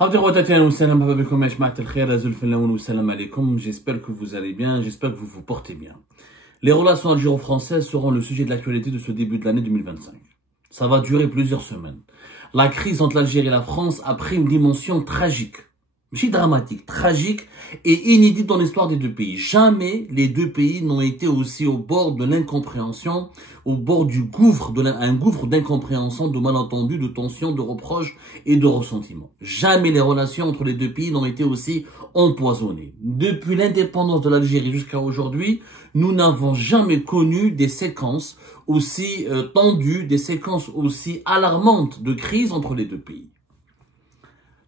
J'espère que vous allez bien, j'espère que vous vous portez bien. Les relations algéro-françaises seront le sujet de l'actualité de ce début de l'année 2025. Ça va durer plusieurs semaines. La crise entre l'Algérie et la France a pris une dimension tragique. Dramatique, tragique et inédite dans l'histoire des deux pays. Jamais les deux pays n'ont été aussi au bord de l'incompréhension, au bord du gouffre, un gouffre d'incompréhension, de malentendus, de tensions, de reproches et de ressentiments. Jamais les relations entre les deux pays n'ont été aussi empoisonnées. Depuis l'indépendance de l'Algérie jusqu'à aujourd'hui, nous n'avons jamais connu des séquences aussi tendues, des séquences aussi alarmantes de crise entre les deux pays.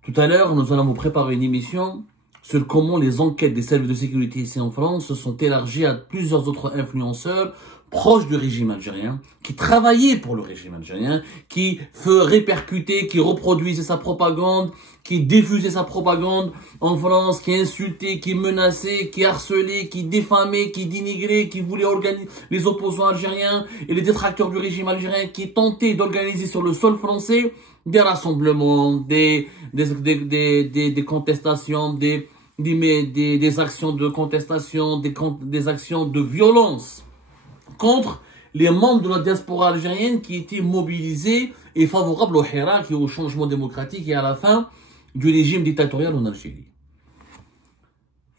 Tout à l'heure, nous allons vous préparer une émission sur comment les enquêtes des services de sécurité ici en France se sont élargies à plusieurs autres influenceurs proches du régime algérien, qui travaillaient pour le régime algérien, qui répercutaient, qui reproduisaient sa propagande, qui diffusaient sa propagande en France, qui insultaient, qui menaçaient, qui harcelaient, qui diffamaient, qui dénigraient, qui voulaient organiser les opposants algériens et les détracteurs du régime algérien, qui tentaient d'organiser sur le sol français des rassemblements, des contestations, des actions de contestation, des actions de violence contre les membres de la diaspora algérienne qui étaient mobilisés et favorables au Hirak et au changement démocratique et à la fin du régime dictatorial en Algérie.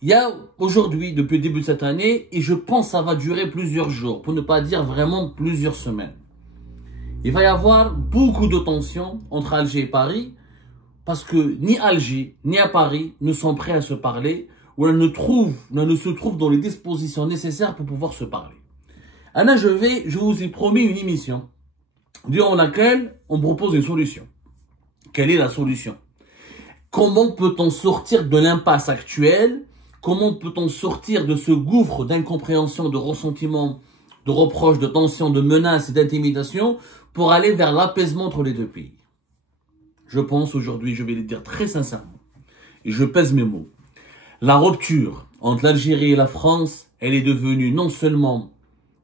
Il y a aujourd'hui, depuis le début de cette année, et je pense que ça va durer plusieurs jours, pour ne pas dire vraiment plusieurs semaines. Il va y avoir beaucoup de tensions entre Alger et Paris parce que ni Alger ni à Paris ne sont prêts à se parler ou ne se trouvent dans les dispositions nécessaires pour pouvoir se parler. Anna, je vous ai promis une émission durant laquelle on propose une solution. Quelle est la solution? Comment peut-on sortir de l'impasse actuelle? Comment peut-on sortir de ce gouffre d'incompréhension, de ressentiment, de reproches, de tensions, de menaces et d'intimidation pour aller vers l'apaisement entre les deux pays? Je pense aujourd'hui, je vais le dire très sincèrement, et je pèse mes mots, la rupture entre l'Algérie et la France, elle est devenue non seulement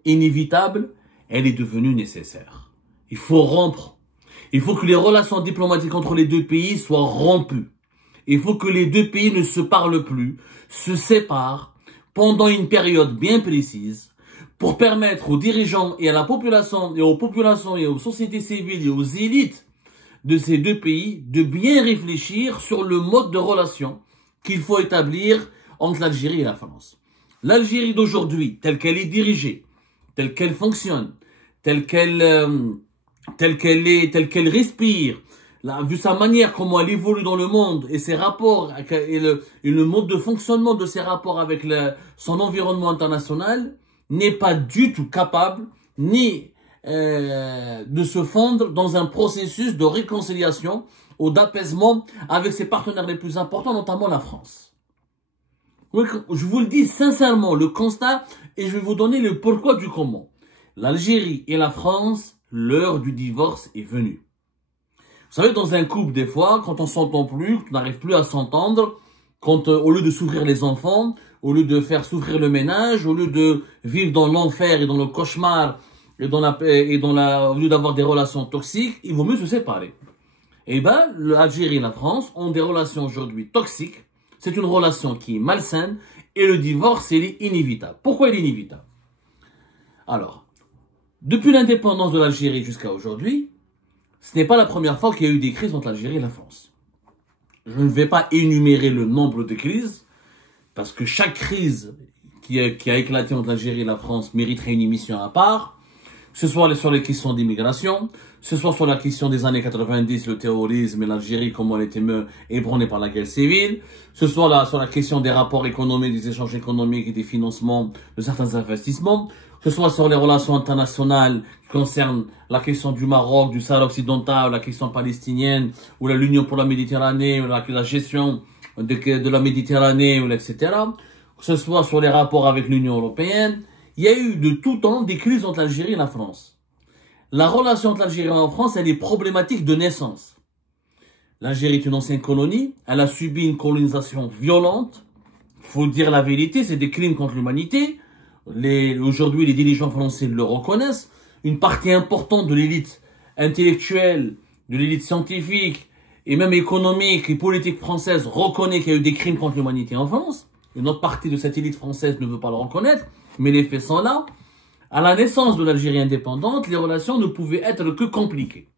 inévitable, elle est devenue nécessaire. Il faut rompre. Il faut que les relations diplomatiques entre les deux pays soient rompues. Il faut que les deux pays ne se parlent plus, se séparent pendant une période bien précise, pour permettre aux dirigeants et à la population, et aux sociétés civiles et aux élites de ces deux pays de bien réfléchir sur le mode de relation qu'il faut établir entre l'Algérie et la France. L'Algérie d'aujourd'hui, telle qu'elle est dirigée, telle qu'elle fonctionne, telle qu'elle respire, vu sa manière, comment elle évolue dans le monde et ses rapports, et le mode de fonctionnement de ses rapports avec son environnement international, n'est pas du tout capable ni de se fondre dans un processus de réconciliation ou d'apaisement avec ses partenaires les plus importants, notamment la France. Je vous le dis sincèrement, le constat, et je vais vous donner le pourquoi du comment. L'Algérie et la France, l'heure du divorce est venue. Vous savez, dans un couple, des fois, quand on s'entend plus, on n'arrive plus à s'entendre, quand au lieu de s'ouvrir les enfants, au lieu de faire souffrir le ménage, au lieu de vivre dans l'enfer et dans le cauchemar, au lieu d'avoir des relations toxiques, il vaut mieux se séparer. Eh ben, l'Algérie et la France ont des relations aujourd'hui toxiques. C'est une relation qui est malsaine et le divorce, il est inévitable. Pourquoi il est inévitable? Alors, depuis l'indépendance de l'Algérie jusqu'à aujourd'hui, ce n'est pas la première fois qu'il y a eu des crises entre l'Algérie et la France. Je ne vais pas énumérer le nombre de crises, parce que chaque crise qui a éclaté entre l'Algérie et la France mériterait une émission à part, que ce soit sur les questions d'immigration, que ce soit sur la question des années 90, le terrorisme et l'Algérie, comment elle était ébranlée par la guerre civile, que ce soit sur la question des rapports économiques, des échanges économiques et des financements de certains investissements, que ce soit sur les relations internationales qui concernent la question du Maroc, du Sahara occidental, la question palestinienne, ou l'Union pour la Méditerranée, ou la gestion de la Méditerranée, etc. Que ce soit sur les rapports avec l'Union européenne, il y a eu de tout temps des crises entre l'Algérie et la France. La relation entre l'Algérie et la France, elle est problématique de naissance. L'Algérie est une ancienne colonie, elle a subi une colonisation violente. Il faut dire la vérité, c'est des crimes contre l'humanité. Aujourd'hui, les dirigeants français le reconnaissent. Une partie importante de l'élite intellectuelle, de l'élite scientifique et même économique et politique française reconnaît qu'il y a eu des crimes contre l'humanité en France. Une autre partie de cette élite française ne veut pas le reconnaître, mais les faits sont là. À la naissance de l'Algérie indépendante, les relations ne pouvaient être que compliquées.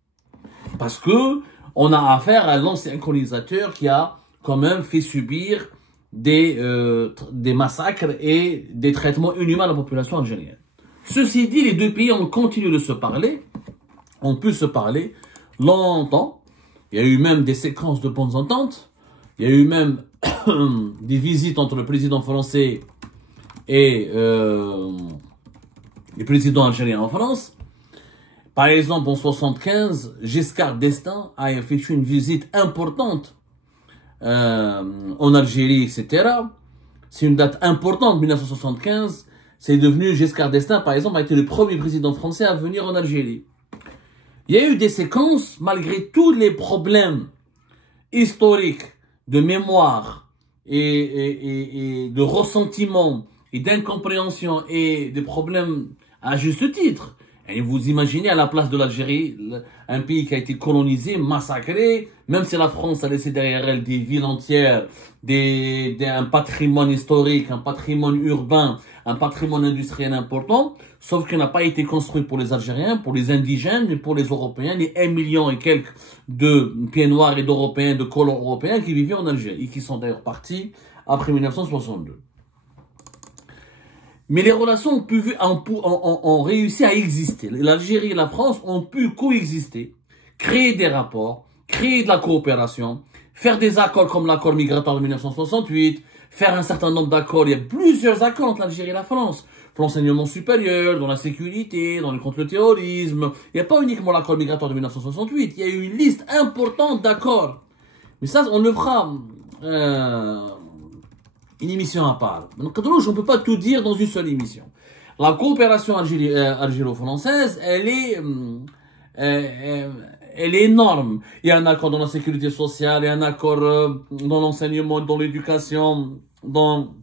Parce que on a affaire à l'ancien colonisateur qui a quand même fait subir des massacres et des traitements inhumains à la population algérienne. Ceci dit, les deux pays ont continué de se parler, ont pu se parler longtemps. Il y a eu même des séquences de bonnes ententes. Il y a eu même des visites entre le président français et les présidents algériens en France. Par exemple, en 1975, Giscard d'Estaing a effectué une visite importante en Algérie, etc. C'est une date importante, 1975. C'est devenu, Giscard d'Estaing, par exemple, a été le premier président français à venir en Algérie. Il y a eu des séquences, malgré tous les problèmes historiques de mémoire et de ressentiment et d'incompréhension et des problèmes à juste titre. Et vous imaginez à la place de l'Algérie, un pays qui a été colonisé, massacré, même si la France a laissé derrière elle des villes entières, un patrimoine historique, un patrimoine urbain, un patrimoine industriel important, sauf qu'il n'a pas été construit pour les Algériens, pour les indigènes et pour les Européens, les 1 million et quelques de pieds noirs et d'Européens, de colons européens qui vivaient en Algérie et qui sont d'ailleurs partis après 1962. Mais les relations ont réussi à exister. L'Algérie et la France ont pu coexister, créer des rapports, créer de la coopération, faire des accords comme l'accord migratoire de 1968, faire un certain nombre d'accords. Il y a plusieurs accords entre l'Algérie et la France. Pour l'enseignement supérieur, dans la sécurité, contre le terrorisme. Il n'y a pas uniquement l'accord migratoire de 1968. Il y a eu une liste importante d'accords. Mais ça, on le fera une émission à part. Donc, on ne peut pas tout dire dans une seule émission. La coopération algéro-française, elle est énorme. Il y a un accord dans la sécurité sociale, il y a un accord dans l'enseignement, dans l'éducation, dans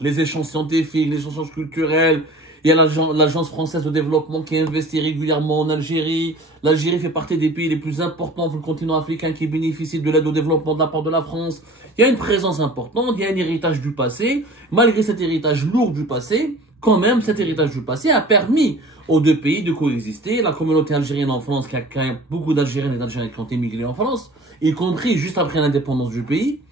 les échanges scientifiques, les échanges culturels. Il y a l'Agence française de développement qui investit régulièrement en Algérie. L'Algérie fait partie des pays les plus importants sur le continent africain qui bénéficient de l'aide au développement de la part de la France. Il y a une présence importante, il y a un héritage du passé. Malgré cet héritage lourd du passé, quand même, cet héritage du passé a permis aux deux pays de coexister. La communauté algérienne en France, qui a quand même beaucoup d'Algériennes et d'Algériens qui ont émigré en France, y compris juste après l'indépendance du pays.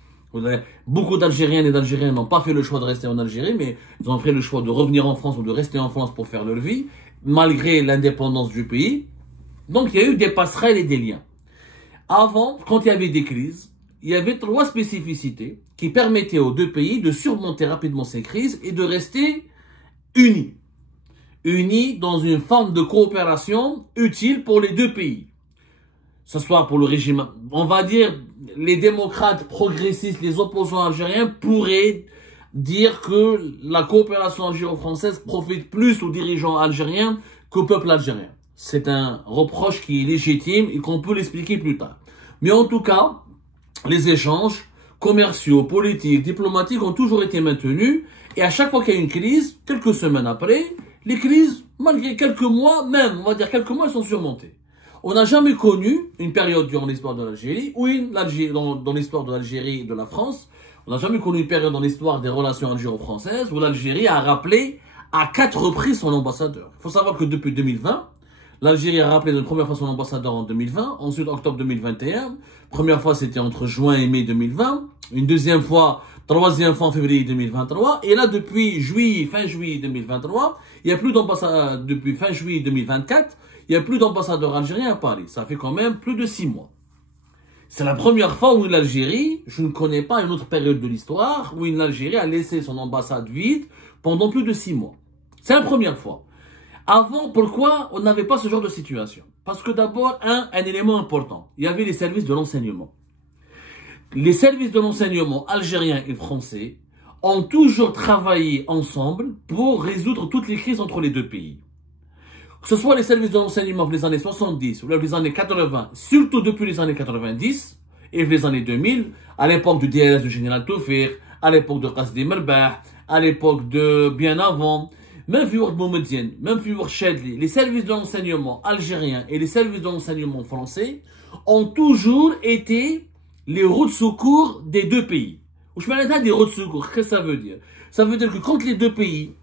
Beaucoup d'Algériennes et d'Algériens n'ont pas fait le choix de rester en Algérie, mais ils ont fait le choix de revenir en France ou de rester en France pour faire leur vie, malgré l'indépendance du pays. Donc il y a eu des passerelles et des liens. Avant, quand il y avait des crises, il y avait 3 spécificités qui permettaient aux deux pays de surmonter rapidement ces crises et de rester unis. Unis dans une forme de coopération utile pour les deux pays. Que ce soit pour le régime, on va dire, les démocrates progressistes, les opposants algériens pourraient dire que la coopération algéro-française profite plus aux dirigeants algériens qu'au peuple algérien. C'est un reproche qui est légitime et qu'on peut l'expliquer plus tard. Mais en tout cas, les échanges commerciaux, politiques, diplomatiques ont toujours été maintenus. Et à chaque fois qu'il y a une crise, quelques semaines après, les crises, malgré quelques mois, même, on va dire quelques mois, elles sont surmontées. On n'a jamais connu une période durant l'histoire de l'Algérie, ou dans l'histoire de l'Algérie et de la France, on n'a jamais connu une période dans l'histoire des relations algéro-françaises où l'Algérie a rappelé à 4 reprises son ambassadeur. Il faut savoir que depuis 2020, l'Algérie a rappelé une première fois son ambassadeur en 2020, ensuite octobre 2021, première fois c'était entre juin et mai 2020, une deuxième fois, troisième fois en février 2023, et là depuis fin juillet 2023, il n'y a plus d'ambassadeur, depuis fin juillet 2024, il n'y a plus d'ambassadeur algérien à Paris. Ça fait quand même plus de 6 mois. C'est la première fois où l'Algérie, je ne connais pas une autre période de l'histoire, où l'Algérie a laissé son ambassade vide pendant plus de 6 mois. C'est la première fois. Avant, pourquoi on n'avait pas ce genre de situation? Parce que d'abord, un élément important, il y avait les services de l'enseignement. Les services de l'enseignement algériens et français ont toujours travaillé ensemble pour résoudre toutes les crises entre les deux pays. Que ce soit les services de l'enseignement pour les années 70 ou les années 80, surtout depuis les années 90 et les années 2000, à l'époque du DLS du général Toufir, à l'époque de Qasdi Merbah, à l'époque de bien avant, même Fiour Boumedienne, même Fiour Chedli, les services de l'enseignement algérien et les services de l'enseignement français ont toujours été les routes de secours des deux pays. Je parle des routes de secours, qu'est-ce que ça veut dire? Ça veut dire que quand les deux pays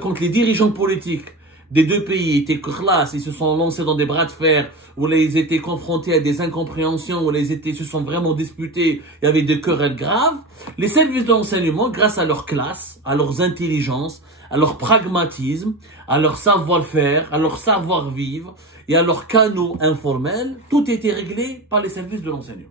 quand les dirigeants politiques des deux pays étaient classe, ils se sont lancés dans des bras de fer, où ils étaient confrontés à des incompréhensions, où se sont vraiment disputés, il y avait des querelles graves, les services de renseignement, grâce à leur classe, à leurs intelligences, à leur pragmatisme, à leur savoir-faire, à leur savoir-vivre et à leurs canaux informels, tout était réglé par les services de renseignement.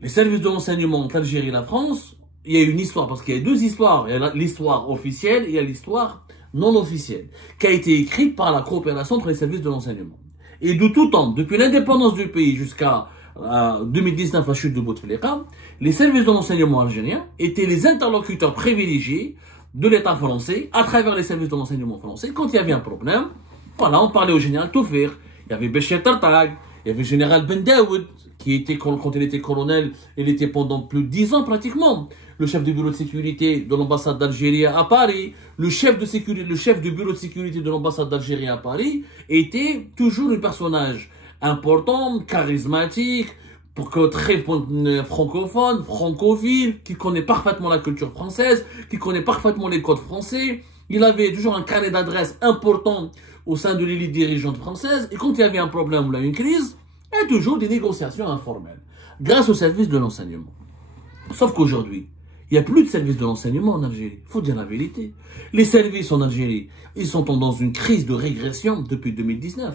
Les services de renseignement entre l'Algérie et la France, il y a une histoire, parce qu'il y a deux histoires. Il y a l'histoire officielle et il y a l'histoire non officielle, qui a été écrite par la coopération entre les services de renseignement. Et de tout temps, depuis l'indépendance du pays jusqu'à 2019, la chute de Bouteflika, les services de renseignement algériens étaient les interlocuteurs privilégiés de l'État français à travers les services de renseignement français. Quand il y avait un problème, voilà, on parlait au général Toufir, il y avait Béchir Tartag, il y avait le général Ben Daoud, qui était, quand il était colonel, il était pendant plus de 10 ans pratiquement, le chef du bureau de sécurité de l'ambassade d'Algérie à Paris, le chef du bureau de sécurité de l'ambassade d'Algérie à Paris, était toujours un personnage important, charismatique, très francophone, francophile, qui connaît parfaitement la culture française, qui connaît parfaitement les codes français. Il avait toujours un carnet d'adresses important au sein de l'élite dirigeante française, et quand il y avait un problème ou une crise, il y a toujours des négociations informelles, grâce au service de l'enseignement. Sauf qu'aujourd'hui, il n'y a plus de service de l'enseignement en Algérie. Il faut dire la vérité. Les services en Algérie, ils sont dans une crise de régression depuis 2019.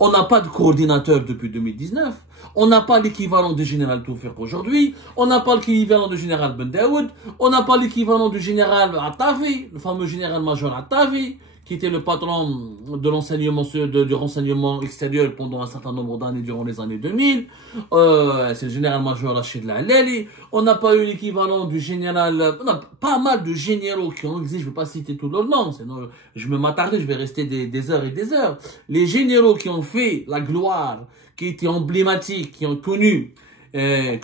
On n'a pas de coordinateur depuis 2019. On n'a pas l'équivalent du général Toufir aujourd'hui. On n'a pas l'équivalent du général Ben Daoud. On n'a pas l'équivalent du général Attavi, le fameux général-major Attavi, qui était le patron de l'enseignement du renseignement extérieur pendant un certain nombre d'années durant les années 2000. C'est le général-major Rachid Lalali. On n'a pas eu l'équivalent du général... On a pas mal de généraux qui ont existé, je ne vais pas citer tous leurs noms, sinon je vais m'attarder, je vais rester des heures et des heures. Les généraux qui ont fait la gloire, qui étaient emblématiques, qui ont connu,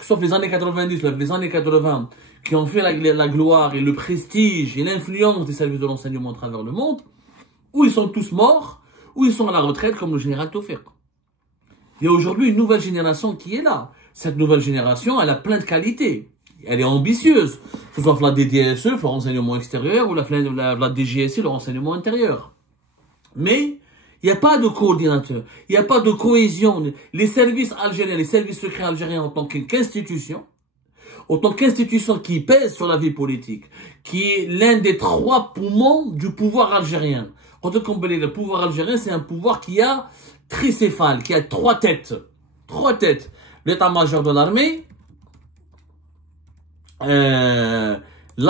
sauf les années 90, les années 80, qui ont fait la gloire et le prestige et l'influence des services de renseignement à travers le monde, ou ils sont tous morts, ou ils sont à la retraite comme le général Toufir. Il y a aujourd'hui une nouvelle génération qui est là. Cette nouvelle génération, elle a plein de qualités. Elle est ambitieuse. Que ce soit la DDSE, le renseignement extérieur, ou la DGSI, le renseignement intérieur. Mais, il n'y a pas de coordinateur. Il n'y a pas de cohésion. Les services algériens, les services secrets algériens en tant qu'institution, qui pèse sur la vie politique, qui est l'un des 3 poumons du pouvoir algérien. Quand on compare le pouvoir algérien, c'est un pouvoir qui a tricéphale, qui a 3 têtes. 3 têtes. L'état-major de l'armée, la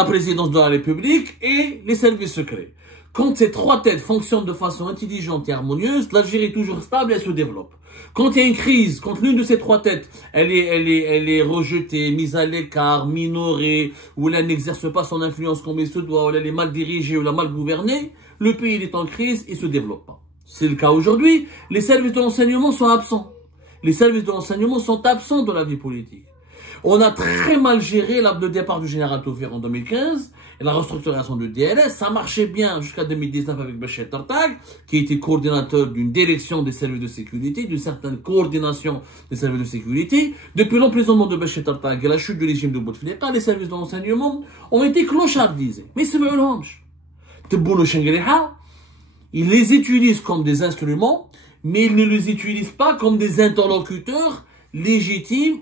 présidence de la République et les services secrets. Quand ces 3 têtes fonctionnent de façon intelligente et harmonieuse, l'Algérie est toujours stable et elle se développe. Quand il y a une crise, quand l'une de ces 3 têtes, elle est rejetée, mise à l'écart, minorée, ou elle n'exerce pas son influence comme il se doit, ou elle est mal dirigée, ou elle est mal gouvernée, le pays est en crise et ne se développe pas. C'est le cas aujourd'hui. Les services de renseignement sont absents. Les services de renseignement sont absents de la vie politique. On a très mal géré le départ du général Toufir en 2015 et la restructuration du DLS. Ça marchait bien jusqu'à 2019 avec Béchir Tartag, qui était coordinateur d'une direction des services de sécurité, d'une certaine coordination des services de sécurité. Depuis l'emprisonnement de Béchir Tartag et la chute du régime de Bouteflika, les services de renseignement ont été clochardisés. Mais c'est vrai, ils les utilisent comme des instruments, mais ils ne les utilisent pas comme des interlocuteurs légitimes,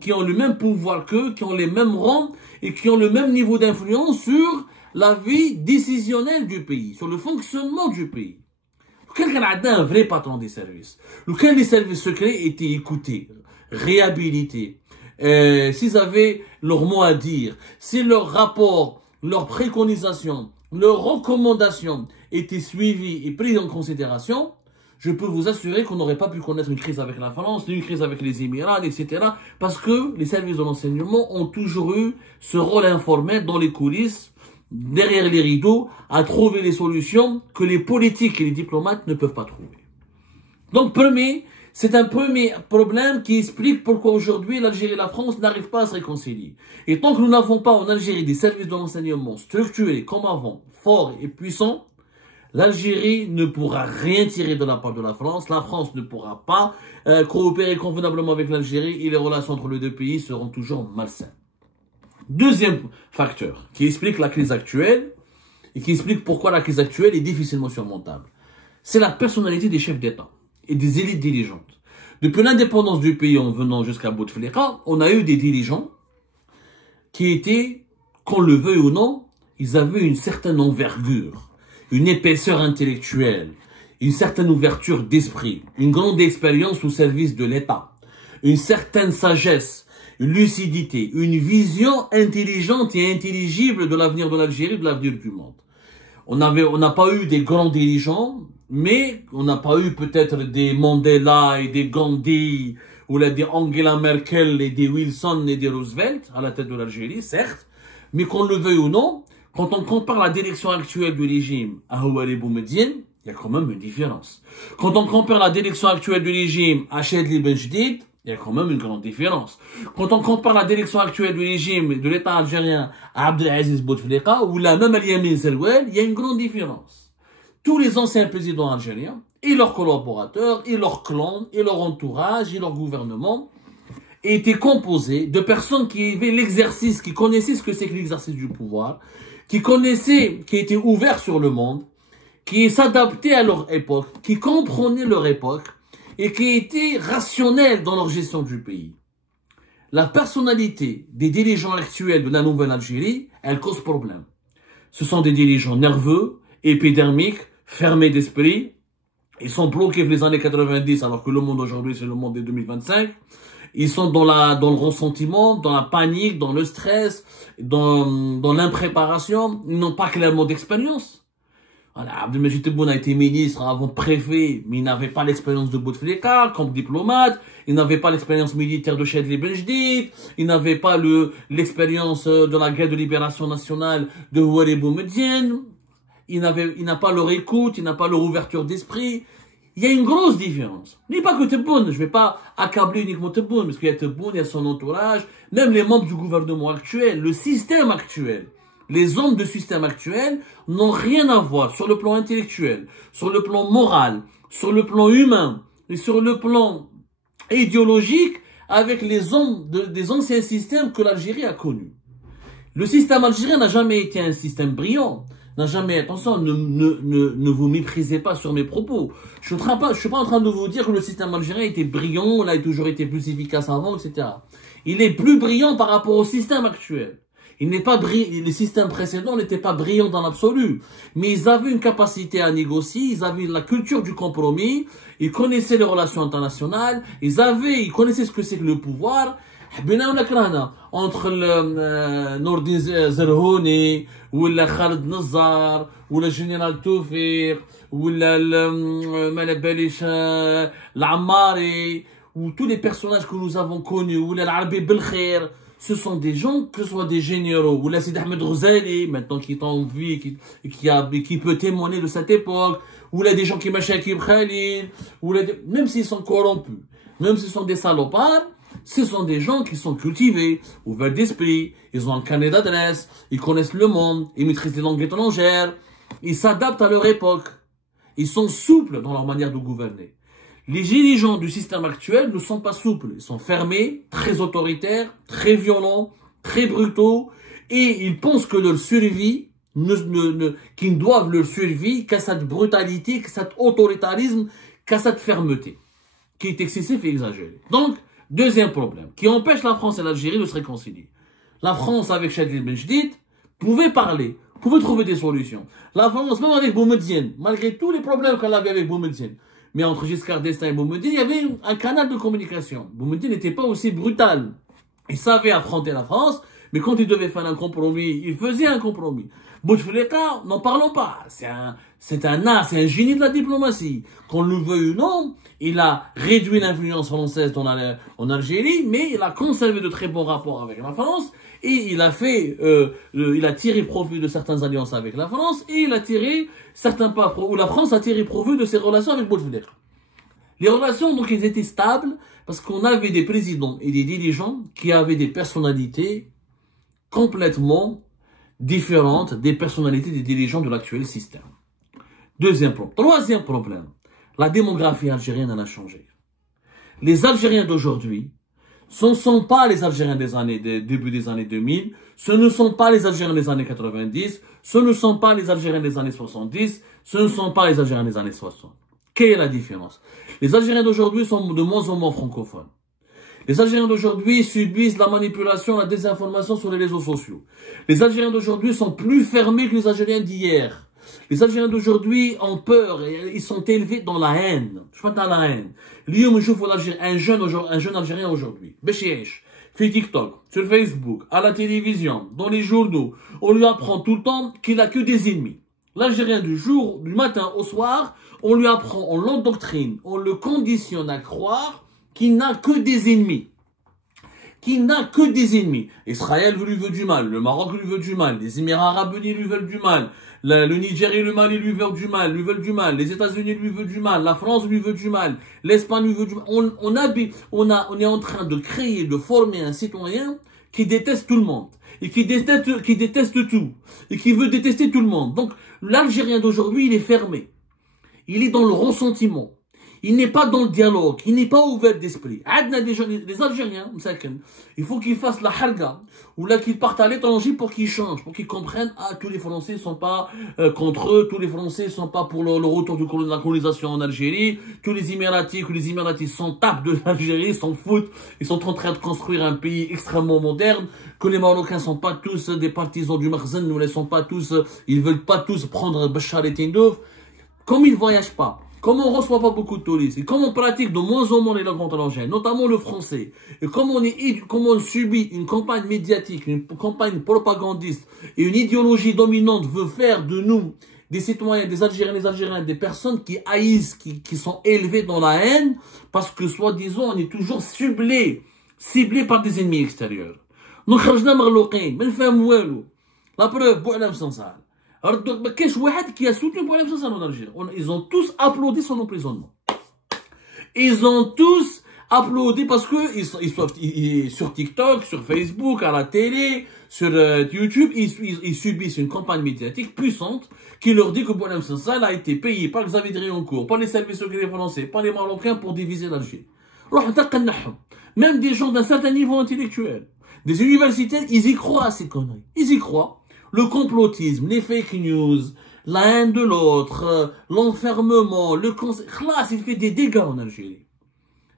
qui ont le même pouvoir qu'eux, qui ont les mêmes rangs et qui ont le même niveau d'influence sur la vie décisionnelle du pays, sur le fonctionnement du pays. Quelqu'un a un vrai patron des services. Lequel les services secrets étaient écoutés, réhabilités, s'ils avaient leur mot à dire, si leurs rapports, leurs préconisations, leurs recommandations étaient suivies et prises en considération, je peux vous assurer qu'on n'aurait pas pu connaître une crise avec la France, ni une crise avec les Émirats, etc. Parce que les services de renseignement ont toujours eu ce rôle informel dans les coulisses, derrière les rideaux, à trouver les solutions que les politiques et les diplomates ne peuvent pas trouver. Donc, c'est un premier problème qui explique pourquoi aujourd'hui l'Algérie et la France n'arrivent pas à se réconcilier. Et tant que nous n'avons pas en Algérie des services de renseignement structurés comme avant, forts et puissants, L'Algérie ne pourra rien tirer de la part de la France ne pourra pas coopérer convenablement avec l'Algérie et les relations entre les deux pays seront toujours malsaines. Deuxième facteur qui explique la crise actuelle et qui explique pourquoi la crise actuelle est difficilement surmontable, c'est la personnalité des chefs d'État et des élites dirigeantes. Depuis l'indépendance du pays en venant jusqu'à Bouteflika, on a eu des dirigeants qui étaient, qu'on le veuille ou non, ils avaient une certaine envergure, une épaisseur intellectuelle, une certaine ouverture d'esprit, une grande expérience au service de l'État, une certaine sagesse, une lucidité, une vision intelligente et intelligible de l'avenir de l'Algérie, de l'avenir du monde. On n'a pas eu des grands dirigeants, mais on n'a pas eu peut-être des Mandela et des Gandhi, ou des Angela Merkel et des Wilson et des Roosevelt à la tête de l'Algérie, certes, mais qu'on le veuille ou non, quand on compare la direction actuelle du régime à Houari Boumediene, il y a quand même une différence. Quand on compare la direction actuelle du régime à Chadli Benjedid, il y a quand même une grande différence. Quand on compare la direction actuelle du régime de l'État algérien à Abdelaziz Bouteflika ou la même Yamin Zerouel, il y a une grande différence. Tous les anciens présidents algériens, et leurs collaborateurs, et leurs clans, et leur entourage, et leur gouvernement, étaient composés de personnes qui avaient l'exercice, qui connaissaient ce que c'est que l'exercice du pouvoir, qui connaissaient, qui étaient ouverts sur le monde, qui s'adaptaient à leur époque, qui comprenaient leur époque, et qui étaient rationnels dans leur gestion du pays. La personnalité des dirigeants actuels de la nouvelle Algérie, elle cause problème. Ce sont des dirigeants nerveux, épidermiques, fermés d'esprit. Ils sont bloqués dans les années 90 alors que le monde aujourd'hui c'est le monde des 2025. Ils sont dans le ressentiment, dans la panique, dans le stress, dans l'impréparation. Ils n'ont pas clairement d'expérience. Abdelmajid Tebboune a été ministre avant préfet, mais il n'avait pas l'expérience de Bouteflika comme diplomate, il n'avait pas l'expérience militaire de Chadli Benjedid, il n'avait pas l'expérience de la guerre de libération nationale de Houari Boumediene, il n'a pas leur écoute, il n'a pas leur ouverture d'esprit. Il y a une grosse différence. Il n'est pas que Tebboune, je ne vais pas accabler uniquement Tebboune, parce qu'il y a Tebboune, il y a son entourage, même les membres du gouvernement actuel, le système actuel. Les hommes de système actuel n'ont rien à voir sur le plan intellectuel, sur le plan moral, sur le plan humain et sur le plan idéologique avec les hommes des anciens systèmes que l'Algérie a connus. Le système algérien n'a jamais été un système brillant. N'a jamais, attention, ne vous méprisez pas sur mes propos. Je suis pas en train de vous dire que le système algérien était brillant, il a toujours été plus efficace avant, etc. Il est plus brillant par rapport au système actuel. Les systèmes précédents n'étaient pas brillants dans l'absolu, mais ils avaient une capacité à négocier, ils avaient la culture du compromis, ils connaissaient les relations internationales, ils connaissaient ce que c'est que le pouvoir. Entre le Nordin Zerhouni, ou le Khaled Nazar, ou le général Toufiq, ou le Malabalish l'Ammari, ou tous les personnages que nous avons connus, ou l'Arabi Belkhair, ce sont des gens, que ce soit des généraux, ou la Sidi Ahmed Ghazali, maintenant qui est en vie, qui peut témoigner de cette époque, ou là des gens qui marchent avec Ibn Khalil, ou même s'ils sont corrompus, même s'ils sont des salopards, ce sont des gens qui sont cultivés, ouverts d'esprit, ils ont un carnet d'adresse, ils connaissent le monde, ils maîtrisent les langues étrangères, ils s'adaptent à leur époque, ils sont souples dans leur manière de gouverner. Les dirigeants du système actuel ne sont pas souples, ils sont fermés, très autoritaires, très violents, très brutaux, et ils pensent que leur survie, qu'ils doivent leur survie qu'à cette brutalité, qu'à cet autoritarisme, qu'à cette fermeté, qui est excessif et exagéré. Donc, deuxième problème, qui empêche la France et l'Algérie de se réconcilier. La France, avec Chadli Benjedid, pouvait parler, pouvait trouver des solutions. La France, même avec Boumediene, malgré tous les problèmes qu'elle avait avec Boumediene, mais entre Giscard d'Estaing et Boumediene, il y avait un canal de communication. Boumediene n'était pas aussi brutal. Il savait affronter la France, mais quand il devait faire un compromis, il faisait un compromis. Bouteflika, n'en parlons pas. C'est un génie de la diplomatie. Qu'on le veuille ou non, il a réduit l'influence française en Algérie, mais il a conservé de très bons rapports avec la France, et il a tiré profit de certaines alliances avec la France, et il a tiré la France a tiré profit de ses relations avec Bouteflika. Les relations, donc, elles étaient stables, parce qu'on avait des présidents et des dirigeants qui avaient des personnalités complètement différentes des personnalités des dirigeants de l'actuel système. Deuxième problème. Troisième problème. La démographie algérienne, elle a changé. Les Algériens d'aujourd'hui, ce ne sont pas les Algériens début des années 2000, ce ne sont pas les Algériens des années 90, ce ne sont pas les Algériens des années 70, ce ne sont pas les Algériens des années 60. Quelle est la différence? Les Algériens d'aujourd'hui sont de moins en moins francophones. Les Algériens d'aujourd'hui subissent la manipulation, la désinformation sur les réseaux sociaux. Les Algériens d'aujourd'hui sont plus fermés que les Algériens d'hier. Les Algériens d'aujourd'hui ont peur, ils sont élevés dans la haine. Je pense dans la haine. Un jeune Algérien aujourd'hui, fait TikTok, sur Facebook, à la télévision, dans les journaux, on lui apprend tout le temps qu'il n'a que des ennemis. L'Algérien du matin au soir, on lui apprend, on l'endoctrine, on le conditionne à croire qu'il n'a que des ennemis. Qu'il n'a que des ennemis. Israël lui veut du mal, le Maroc lui veut du mal, les Émirats Arabes Unis lui veulent du mal, le Niger et le Mali lui veulent du mal, les États-Unis lui veulent du mal, la France lui veut du mal, l'Espagne lui veut du mal. On est en train de créer, de former un citoyen qui déteste tout le monde, et qui déteste tout, et qui veut détester tout le monde. Donc, l'Algérien d'aujourd'hui, il est fermé. Il est dans le ressentiment. Il n'est pas dans le dialogue, il n'est pas ouvert d'esprit. Les Algériens, il faut qu'ils fassent la harga, ou là qu'ils partent à l'étranger pour qu'ils changent, pour qu'ils comprennent, tous les Français ne sont pas contre eux, tous les Français ne sont pas pour le retour de la colonisation en Algérie, tous les Émiratis s'en tapent de l'Algérie, s'en foutent, ils sont en train de construire un pays extrêmement moderne, que les Marocains ne sont pas tous des partisans du Makhzen, nous ne sont pas tous, ils ne veulent pas tous prendre Bachar et Tindouf. Comme ils ne voyagent pas, comme on ne reçoit pas beaucoup de touristes, et comme on pratique de moins en moins les langues étrangères, notamment le français, et comme on subit une campagne médiatique, une campagne propagandiste, et une idéologie dominante veut faire de nous des citoyens, des Algériens, des personnes qui haïssent, qui sont élevées dans la haine, parce que soi-disant on est toujours ciblé par des ennemis extérieurs. Donc, la preuve, qui a soutenu en Algérie. Ils ont tous applaudi son emprisonnement. Ils ont tous applaudi parce que sur TikTok, sur Facebook, à la télé, sur YouTube, ils subissent une campagne médiatique puissante qui leur dit que Boualem Sansal a été payé par Xavier Driancourt, par les services secrets français, par les Marocains pour diviser l'Algérie. Même des gens d'un certain niveau intellectuel, des universitaires, ils y croient à ces conneries. Ils y croient. Le complotisme, les fake news, la haine de l'autre, l'enfermement, le conseil. Il fait des dégâts en Algérie.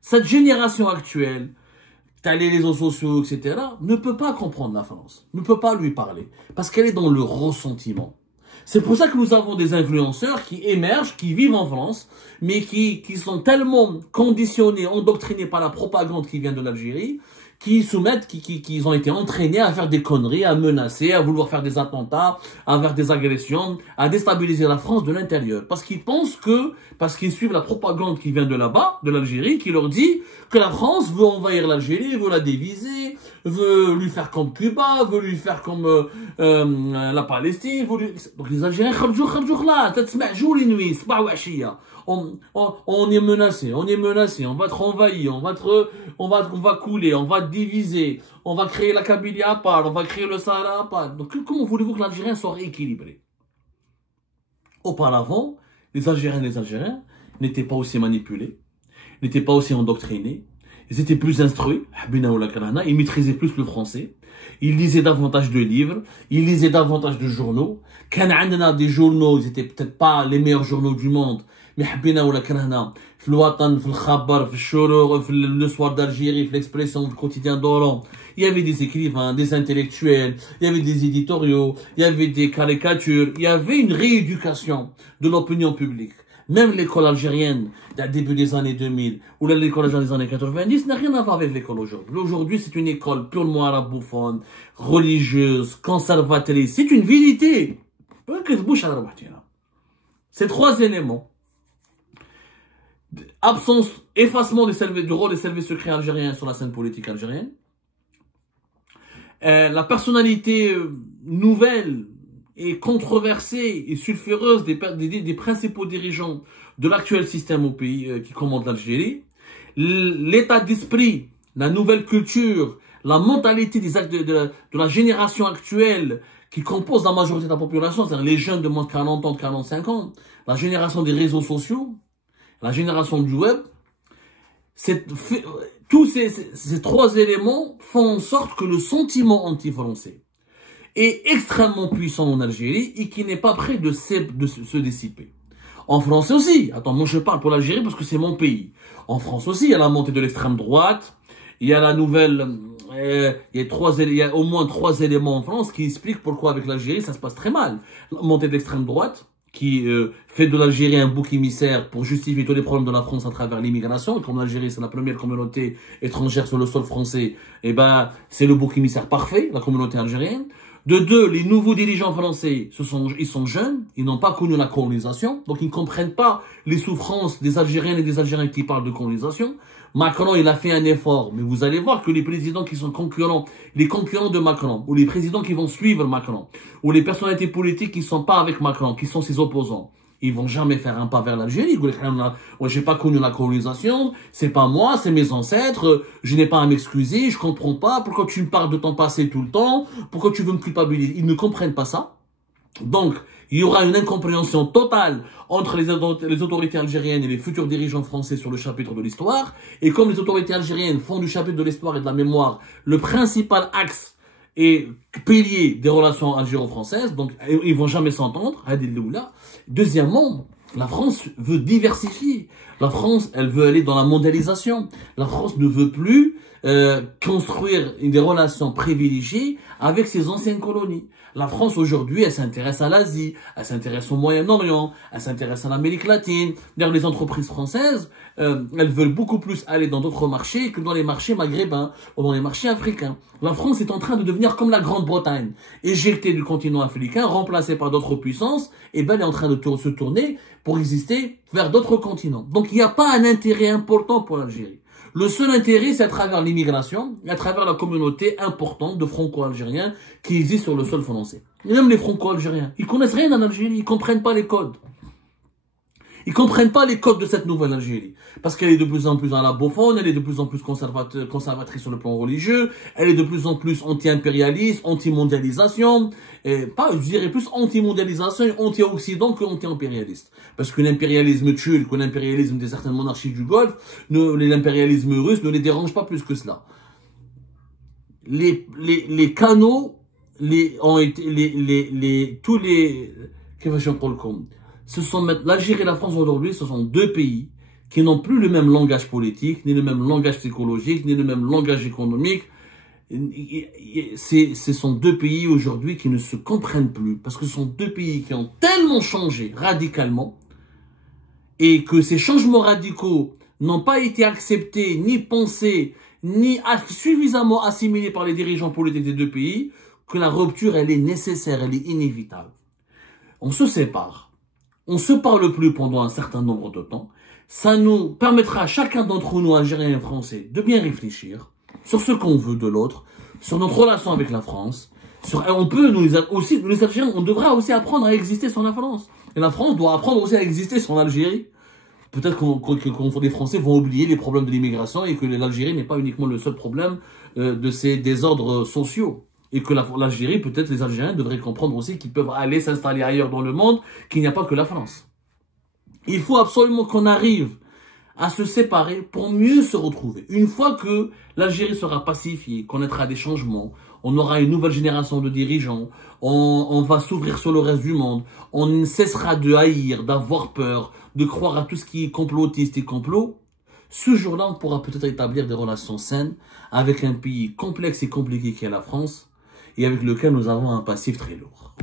Cette génération actuelle, t'as les réseaux sociaux, etc., ne peut pas comprendre la France, ne peut pas lui parler, parce qu'elle est dans le ressentiment. C'est pour ça que nous avons des influenceurs qui émergent, qui vivent en France, mais qui sont tellement conditionnés, endoctrinés par la propagande qui vient de l'Algérie, qui soumettent, qui ont été entraînés à faire des conneries, à menacer, à vouloir faire des attentats, à faire des agressions, à déstabiliser la France de l'intérieur. Parce qu'ils suivent la propagande qui vient de là-bas, de l'Algérie, qui leur dit que la France veut envahir l'Algérie, veut la diviser, veut lui faire comme Cuba, veut lui faire comme la Palestine. Donc les Algériens, on est menacé, on va être envahi, on va couler, on va diviser, on va créer la Kabylie à part, on va créer le Sahara à part. Donc comment voulez-vous que l'Algérien soit rééquilibré? Auparavant, les Algériens n'étaient pas aussi manipulés, n'étaient pas aussi endoctrinés, ils étaient plus instruits, ils maîtrisaient plus le français, ils lisaient davantage de livres, ils lisaient davantage de journaux. Des journaux, ils étaient peut-être pas les meilleurs journaux du monde, mais le soir d'Algérie, l'expression du quotidien d'Oran, il y avait des écrivains, des intellectuels, il y avait des éditoriaux, il y avait des caricatures, il y avait une rééducation de l'opinion publique. Même l'école algérienne, au début des années 2000, ou l'école algérienne des années 90, n'a rien à voir avec l'école aujourd'hui. Aujourd'hui, c'est une école purement arabophone, religieuse, conservatrice. C'est une vérité. Ces trois éléments, absence, effacement du rôle des services secrets algériens sur la scène politique algérienne, la personnalité nouvelle et controversée et sulfureuse des principaux dirigeants de l'actuel système au pays qui commande l'Algérie, l'état d'esprit, la nouvelle culture, la mentalité de la génération actuelle qui compose la majorité de la population, c'est-à-dire les jeunes de moins de 40 ans, de 45 ans, la génération des réseaux sociaux, la génération du web, tous ces trois éléments font en sorte que le sentiment anti-français est extrêmement puissant en Algérie et qui n'est pas prêt de se dissiper. En France aussi, attends, moi je parle pour l'Algérie parce que c'est mon pays. En France aussi, il y a la montée de l'extrême droite, il y a la nouvelle, il y a au moins 3 éléments en France qui expliquent pourquoi avec l'Algérie ça se passe très mal. La montée de l'extrême droite, qui fait de l'Algérie un bouc émissaire pour justifier tous les problèmes de la France à travers l'immigration. Et comme l'Algérie, c'est la première communauté étrangère sur le sol français, et ben, c'est le bouc émissaire parfait, la communauté algérienne. De deux, les nouveaux dirigeants français, ils sont jeunes, ils n'ont pas connu la colonisation, donc ils ne comprennent pas les souffrances des Algériennes et des Algériens qui parlent de colonisation. Macron, il a fait un effort, mais vous allez voir que les présidents qui sont concurrents, les concurrents de Macron, ou les présidents qui vont suivre Macron, ou les personnalités politiques qui ne sont pas avec Macron, qui sont ses opposants, ils vont jamais faire un pas vers l'Algérie. Ouais, j'ai pas connu la colonisation, c'est pas moi, c'est mes ancêtres, je n'ai pas à m'excuser, je comprends pas, pourquoi tu me parles de ton passé tout le temps, pourquoi tu veux me culpabiliser. Ils ne comprennent pas ça. Donc, il y aura une incompréhension totale entre les autorités algériennes et les futurs dirigeants français sur le chapitre de l'histoire. Et comme les autorités algériennes font du chapitre de l'histoire et de la mémoire le principal axe et pilier des relations algéro-françaises, donc ils vont jamais s'entendre. Deuxièmement, la France veut diversifier. La France, elle veut aller dans la mondialisation. La France ne veut plus construire des relations privilégiées avec ses anciennes colonies. La France aujourd'hui, elle s'intéresse à l'Asie, elle s'intéresse au Moyen-Orient, elle s'intéresse à l'Amérique latine. D'ailleurs, les entreprises françaises, elles veulent beaucoup plus aller dans d'autres marchés que dans les marchés maghrébins ou dans les marchés africains. La France est en train de devenir comme la Grande-Bretagne, éjectée du continent africain, remplacée par d'autres puissances, et ben elle est en train de se tourner pour exister vers d'autres continents. Donc il n'y a pas un intérêt important pour l'Algérie. Le seul intérêt, c'est à travers l'immigration, à travers la communauté importante de franco-algériens qui existe sur le sol français. Et même les franco-algériens, ils connaissent rien en Algérie, ils comprennent pas les codes. Ils comprennent pas les codes de cette nouvelle Algérie. Parce qu'elle est de plus en plus à la bouffonne, elle est de plus en plus conservatrice sur le plan religieux, elle est de plus en plus anti-impérialiste, anti-mondialisation, et pas, je dirais plus anti-mondialisation et anti-occident que anti-impérialiste. Parce que l'impérialisme turc, que l'impérialisme des certaines monarchies du Golfe, l'impérialisme russe ne les dérange pas plus que cela. Les canaux, tous les, l'Algérie et la France aujourd'hui, ce sont deux pays qui n'ont plus le même langage politique, ni le même langage psychologique, ni le même langage économique. Ce sont deux pays aujourd'hui qui ne se comprennent plus, parce que ce sont deux pays qui ont tellement changé radicalement, et que ces changements radicaux n'ont pas été acceptés, ni pensés, ni suffisamment assimilés par les dirigeants politiques des deux pays, que la rupture, elle est nécessaire, elle est inévitable. On se sépare. On se parle plus pendant un certain nombre de temps. Ça nous permettra à chacun d'entre nous, Algériens et Français, de bien réfléchir sur ce qu'on veut de l'autre, sur notre relation avec la France. On peut, nous les Algériens, on devra aussi apprendre à exister sans la France. Et la France doit apprendre aussi à exister sans l'Algérie. Peut-être que les Français vont oublier les problèmes de l'immigration et que l'Algérie n'est pas uniquement le seul problème de ces désordres sociaux. Et que l'Algérie, peut-être les Algériens devraient comprendre aussi qu'ils peuvent aller s'installer ailleurs dans le monde, qu'il n'y a pas que la France. Il faut absolument qu'on arrive à se séparer pour mieux se retrouver. Une fois que l'Algérie sera pacifiée, qu'on connaîtra des changements, on aura une nouvelle génération de dirigeants, on va s'ouvrir sur le reste du monde, on cessera de haïr, d'avoir peur, de croire à tout ce qui est complotiste et complot. Ce jour-là, on pourra peut-être établir des relations saines avec un pays complexe et compliqué qui est la France, et avec lequel nous avons un passif très lourd.